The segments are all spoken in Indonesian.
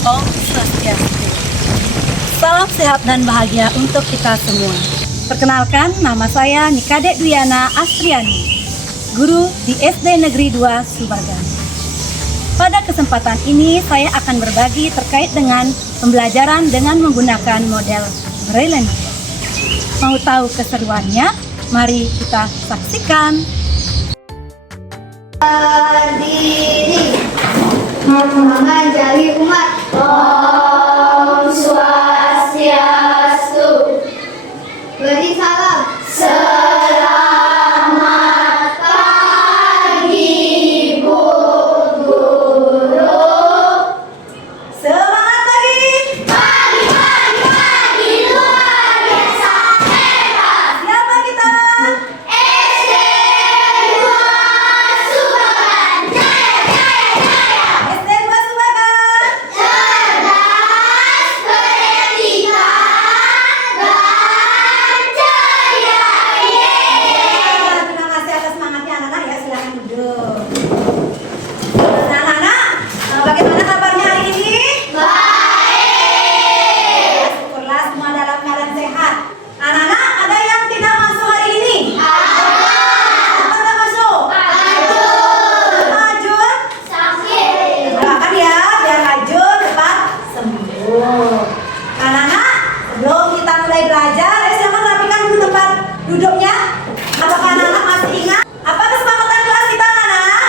Om Swastiastu. Salam sehat dan bahagia untuk kita semua. Perkenalkan, nama saya Nikade Duyana Astriani, guru di SD Negeri 2 Subagan. Pada kesempatan ini saya akan berbagi terkait dengan pembelajaran dengan menggunakan model Braille. Mau tahu keseruannya? Mari kita saksikan. Berdiri, mengajari umat. Om Swastiastu. Beri salam. Selamat pagi, Bu Guru. Semangat pagi. Pagi, luar biasa hebat. Siapa kita? SD 2 Subagan. Jaya. SD 2 Subagan. Cerdas, pendidikan, dan jaya. Terima kasih atas semangatnya anak-anak ya, silakan duduk. Nah, anak-anak, bagaimana kabarnya hari ini? Baik. Syukurlah semua dalam keadaan sehat. Anak-anak, ada yang tidak masuk hari ini? Ada. Apa nggak masuk? Ajun. Ajun? Sakit. Doakan ya, biar Ajun cepat sembuh. Anak-anak, sebelum kita mulai belajar, silakan rapikan dulu tempat duduknya. Apakah anak-anak masih ingat? Apa kesepakatan kelas kita, anak-anak?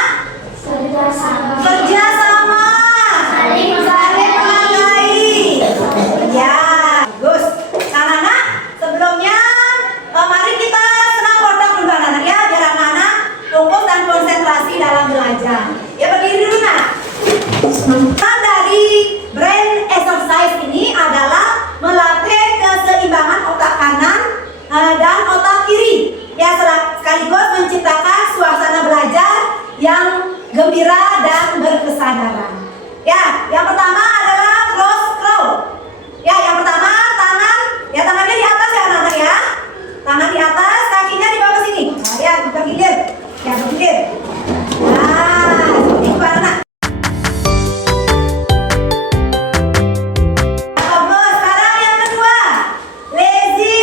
Kerjasama, saling menghargai. Ya, bagus. Anak-anak, sebelumnya mari kita senam kodok dulu anak-anak ya, biar anak-anak fokus dan konsentrasi dalam belajar. Ya, berdiri dulu nak. Pesan dari brain exercise ini adalah melatih keseimbangan otak kanan dan otak kiri. Ya, sekaligus menciptakan suasana belajar yang gembira dan berkesadaran. Ya, yang pertama adalah cross crow. Ya, yang pertama tangannya di atas ya anak-anak ya. Tangan di atas, kakinya di bawah sini. Nah, ya, bergilir. Ya, bergilir. Nah, seperti itu anak-anak. Bagus. Sekarang yang kedua, lazy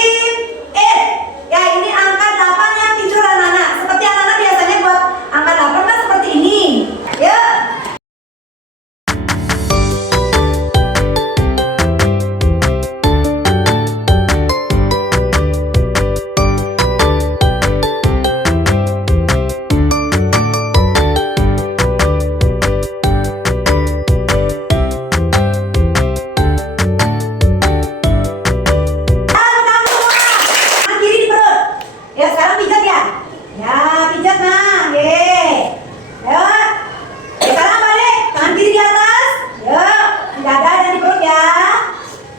8. Ya, ini angka 8 yang tidur anak-anak. Seperti anak-anak biasanya buat angka 8 kan seperti ini. Yuk. Tangan kiri di perut. Ya, sekarang pijat ya. Ya, pijat nah. Ye. Ayo. Ya, sekarang balik. Tangan kiri di atas. Yuk, di dada dan di perut ya.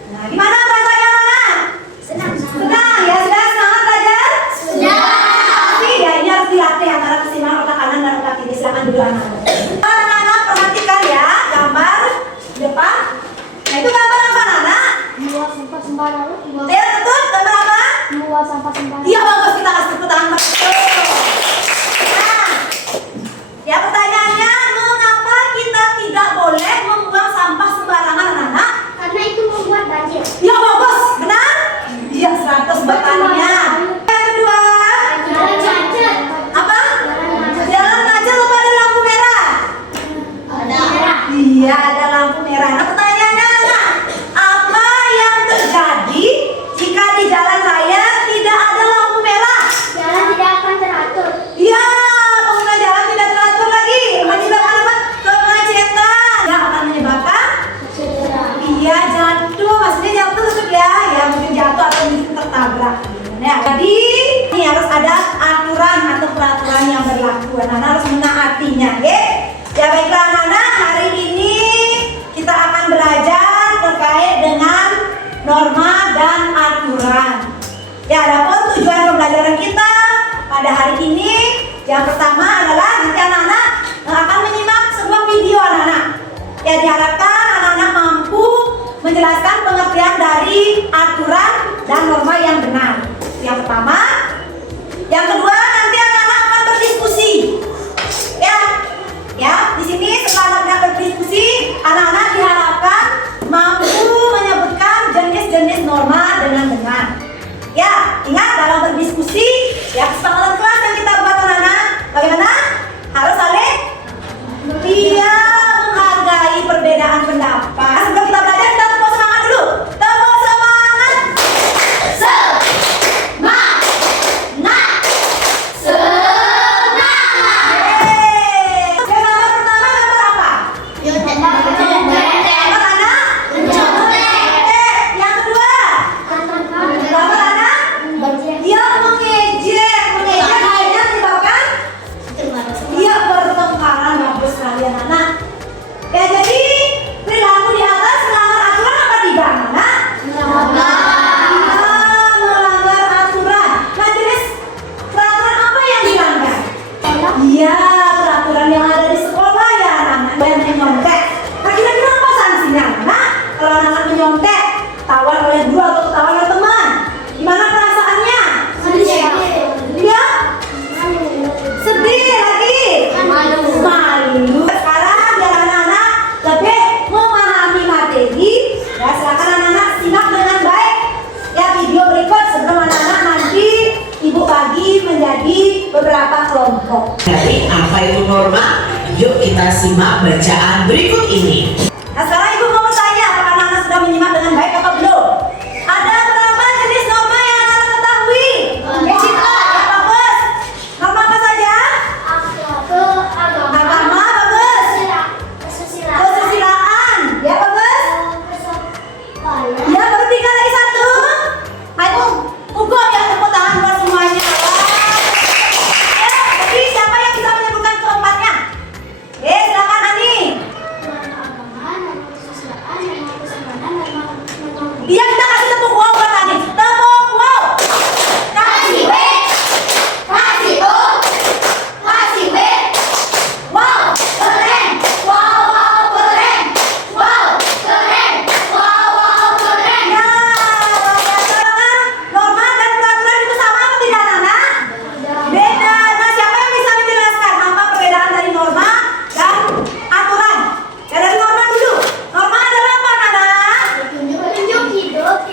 Nah, gimana perasaannya anak? Senang. Senang ya, sudah semangat belajar? Sudah. Tapi ya ini harus dilatih antara keseimbangan otak kanan dan otak kiri. Silakan dulu anak-anak. Anak-anak perhatikan ya, gambar di depan. Nah, itu gambar apa anak? Buang sampah sembarangan. Ya, betul. Gambar apa? Buang sampah sembarangan. Iya, bagus, kita kasih tepuk tangan. Betul. Nah, ya pertanyaannya, mengapa kita tidak boleh membuang sampah sembarangan anak-anak? Karena itu membuat banjir. Ya, bagus, benar? Iya, 100 bertanya. Yang kedua, Jalan macet. apa? Jalan macet lupa ada lampu merah. Ada. Iya, ada lampu merah. Nah, pertanyaannya anak, apa yang terjadi jika di jalan raya tidak ada lampu merah? Jalan tidak akan teratur. Iya, pengguna jalan tidak teratur lagi, menyebabkan apa? Kemacetan. Yang akan menyebabkan Cedera. iya jatuh, maksudnya jatuh ya, ya mungkin jatuh atau mungkin tertabrak. Nah, jadi ini harus ada aturan atau peraturan yang berlaku. Anak-anak harus menaatinya, ya. Ya baiklah anak-anak, hari ini kita akan belajar terkait dengan norma dan aturan. Ya, adapun tujuan pembelajaran kita pada hari ini yang pertama adalah nanti anak-anak akan menyimak sebuah video anak-anak. Ya, diharapkan anak-anak mampu menjelaskan pengertian dari aturan dan norma yang benar. Yang pertama, yang kedua nanti anak-anak akan berdiskusi. Ya, di sini setelah anak-anak berdiskusi, anak-anak diharapkan Ya, kesepakatan kelas yang kita buat anak-anak. Bagaimana? Harus saling menghargai perbedaan pendapat. Sebelum kita belajar, kita tepuk semangat dulu. Tepuk semangat. Gambar pertama gambar apa? Gambar anak? Yang kedua? Gambar anak? Yang mengejek akhirnya menyebabkan dia bertengkaran. Bagus sekali anak-anak. Ya, jadi perilaku di atas melanggar aturan apa tidak, anak? Melanggar aturan. Nah, jenis peraturan apa yang dilanggar? Iya, peraturan yang ada di sekolah ya anak-anak. Yang menyontek. Nah, kira-kira apa sanksinya anak? Kalau anak-anak menyontek, tawan oleh guru atau ketahuan oleh teman, gimana perasaannya? Iya? Sedih lagi? Malu. Sekarang biar anak-anak lebih memahami materi. Ya, silakan anak-anak simak dengan baik ya video berikut sebelum anak-anak nanti ibu bagi menjadi beberapa kelompok. Dari apa itu norma? Yuk kita simak bacaan berikut ini. Nah, sekarang ibu mau bertanya apakah anak-anak sudah menyimak dengan baik atau belum? Ada berapa jenis norma yang anak-anak ketahui? Citra, ya bagus. Norma apa saja? Agama, bagus. Kesusilaan, ya bagus. Ya, baru tinggal lagi satu. Ayo, hukum yang tepuk tangan buat semuanya. Ya, jadi siapa yang bisa menyebutkan keempatnya? Silakan Ani. Iya, kita kasih tepuk wow buat Ani. Tepuk wow. Kasih W. Kasih O. Kasih W. Wow, keren. Wow, keren. Wow, keren. Wow, keren. Ya, sekarang norma dan peraturan itu sama atau tidak, Nana? Beda. Nah, siapa yang bisa menjelaskan apa perbedaan dari norma dan aturan? Ya, dari norma dulu. Norma adalah apa, Nana? Petunjuk hidup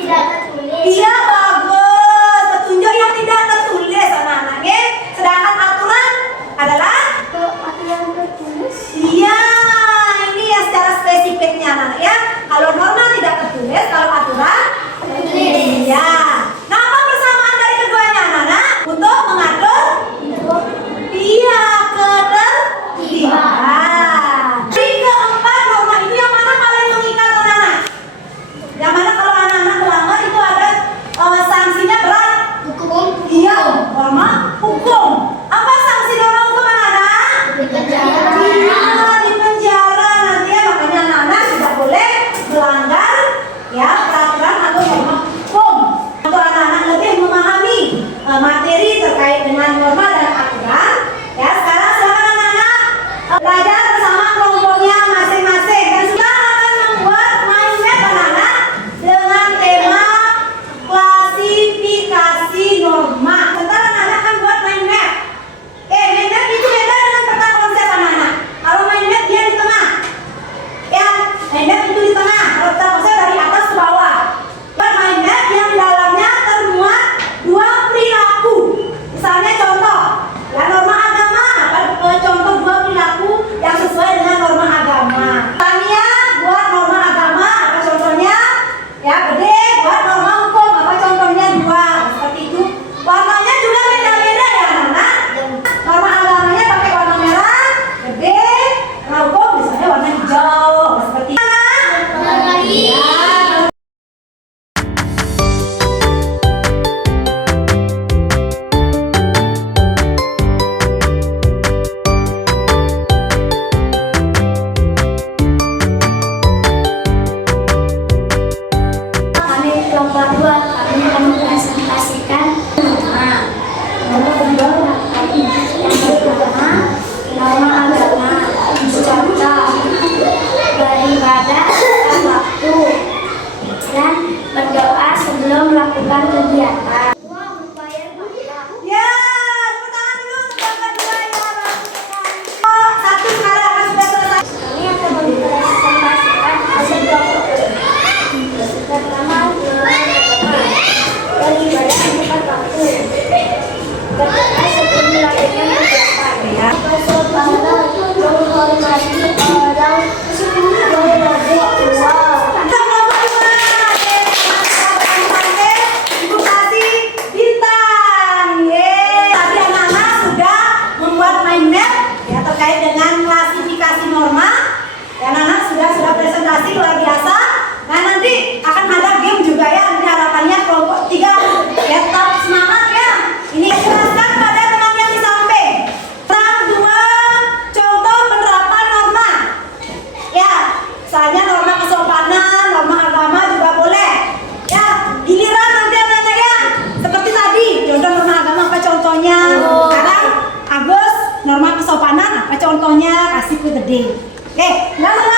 semuanya kasih ku gede. Oke, nggak mana?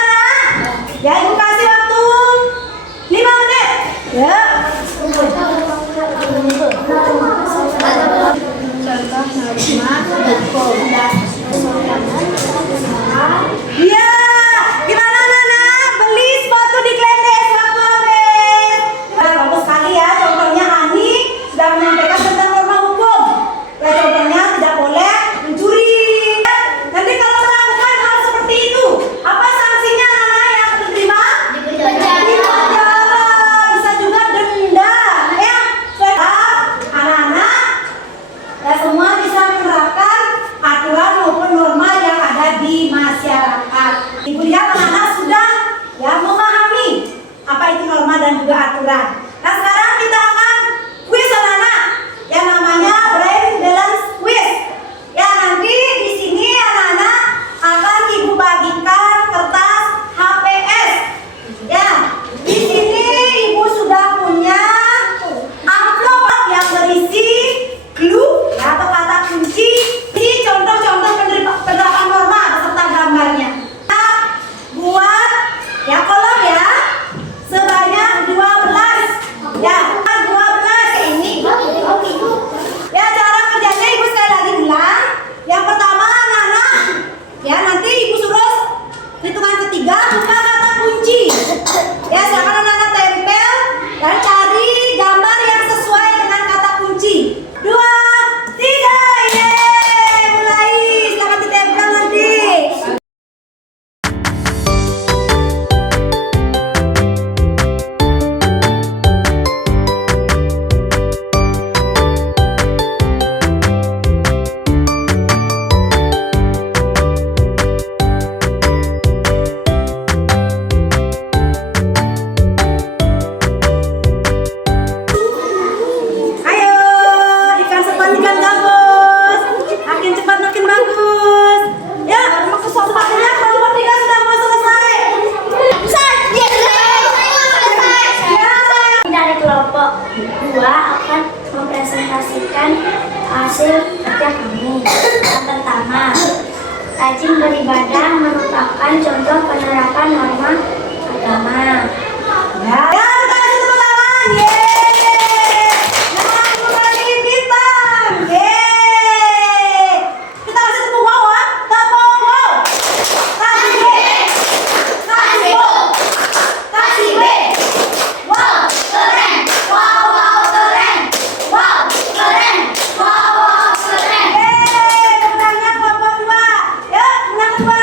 Ya ibu kasih waktu 5 menit. Ya. Iya, gimana Nana? Beli sepatu di Klendes waktu habis. Nah, bagus sekali ya. Contohnya Ani sudah menyampaikan tentang norma hukum. Ya contohnya tidak boleh mencuri. Nanti kalau melakukan hal seperti itu, apa sanksinya Nana yang diterima? Dipenjara. Bisa juga denda. Ya, anak-anak ya semua bisa menerapkan aturan maupun norma yang ada di masyarakat. Ibu lihat anak-anak sudah ya memahami apa itu norma dan juga aturan. Nah sekarang kita akan kuis anak-anak yang namanya brain balance quiz. Ya nanti di sini anak-anak akan ibu bagikan kertas HPS. Ya di sini ibu sudah punya amplop yang berisi clue ya, atau kata kunci. Ini contoh-contoh penerapan norma beserta gambarnya. Nah, buat ya kolom ya sebanyak 12. Ya, 12 ini. Ya, cara kerjanya ibu sekali lagi bilang. Yang pertama anak-anak ya nanti ibu suruh hitungan ketiga buka kata kunci. Ya, silakan anak-anak tempel dan cari gambar yang sesuai dengan kata kunci. 2, 3, mulai. Silakan ditempel nanti. Ayo, ikan cepat ikan bagus. Makin cepat makin bagus. Ya, sepatunya kelompok 3 sudah mau selesai. Ya. Dari kelompok 2 akan mempresentasikan hasil kerja kami. Yang pertama, rajin beribadah merupakan contoh penerapan norma agama. Ya, kita kasih tepuk tangan. Yeay. Nah, kembali bintang. Yeay. Kita kasih tepuk wow ya. Tepuk wow. Kasih B. Kasih O. Kasih B. Wow, keren. Wow, wow, keren. Wow, keren. Wow, wow, keren. Yeay, menangnya kelompok 2. Yuk, menang 2.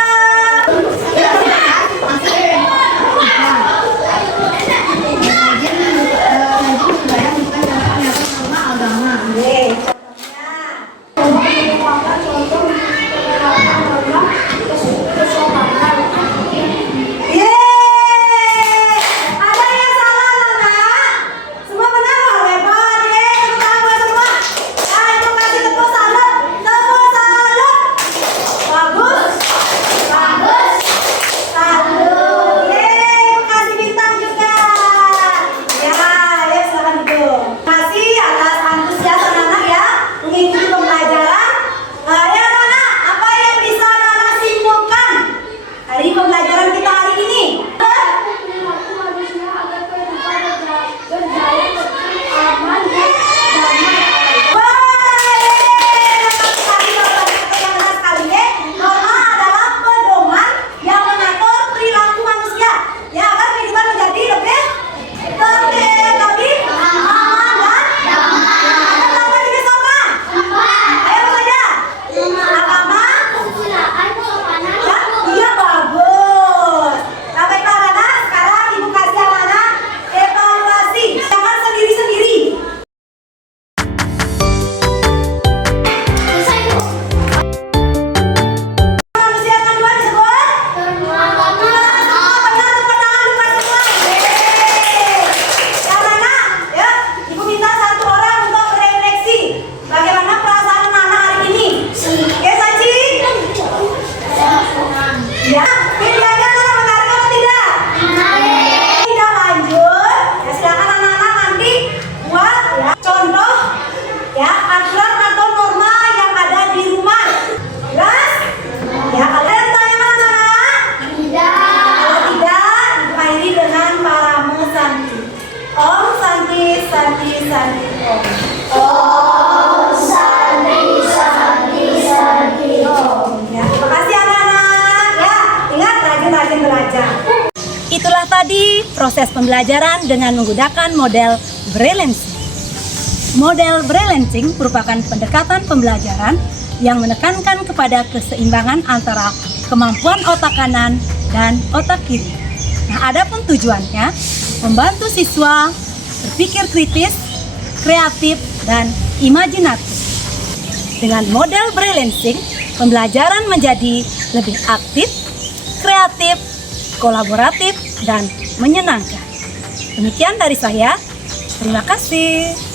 Om Santi Santi Santi Om. Om Santi Santi Santi Om. Ya, terima kasih anak-anak. Ya, ingat rajin-rajin belajar. Itulah tadi proses pembelajaran dengan menggunakan model Braillencing. Model Braillencing merupakan pendekatan pembelajaran yang menekankan kepada keseimbangan antara kemampuan otak kanan dan otak kiri. Nah, adapun tujuannya membantu siswa berpikir kritis, kreatif, dan imajinatif. Dengan model Braillencing, pembelajaran menjadi lebih aktif, kreatif, kolaboratif, dan menyenangkan. Demikian dari saya. Terima kasih.